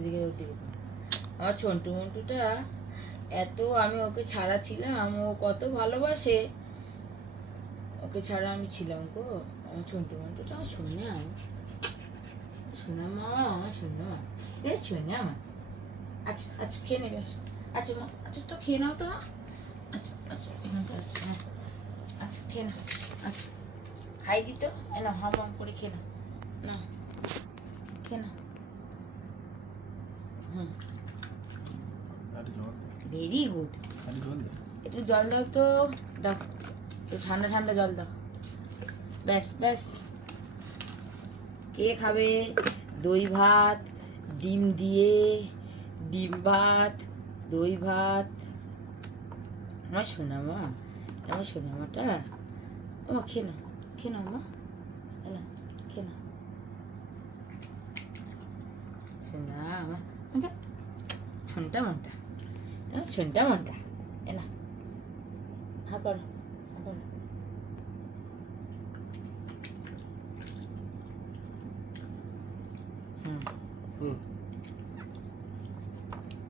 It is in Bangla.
ওদিকে ওদিকে আমার ছন্টু মন্টুটা এত, আমি ওকে ছাড়া ছিলাম, ও কত ভালোবাসে, ওকে ছাড়া আমি ছিলাম গো। আমার ছন্টু মন্টুটা আমার শোনে, আমার শোনা মামা, আমার শোনা মা, দেখ শোনে আমার। আচ্ছা আচ্ছা খেয়ে নেবে, আচ্ছা মা, আচ্ছা তো খেয়ে নাও তো মা। আচ্ছা আচ্ছা এখানকার আচ্ছা, হ্যাঁ আচ্ছা খেয়ে নাও, আচ্ছা খাই দিত, না হাম হাম করে খেয়ে নাও, না খেয়ে নাও। হুম, ভেরি গুড। একটু জল দাও তো, দাও একটু ঠান্ডা ঠান্ডা জল দাও, ব্যাস ব্যাস। কে খাবে দই ভাত, ডিম দিয়ে, ডিম ভাত, দই ভাত? আমার সোনা মা, আমার সোনা মাটা, আমার খেয়ে নাও, খেয়ে নাও মা, এলা খেয়ে নাও সোনা আমার, ছনটা মনটা, ছনটা মনটা, এলা হা করো, হা করো। হুম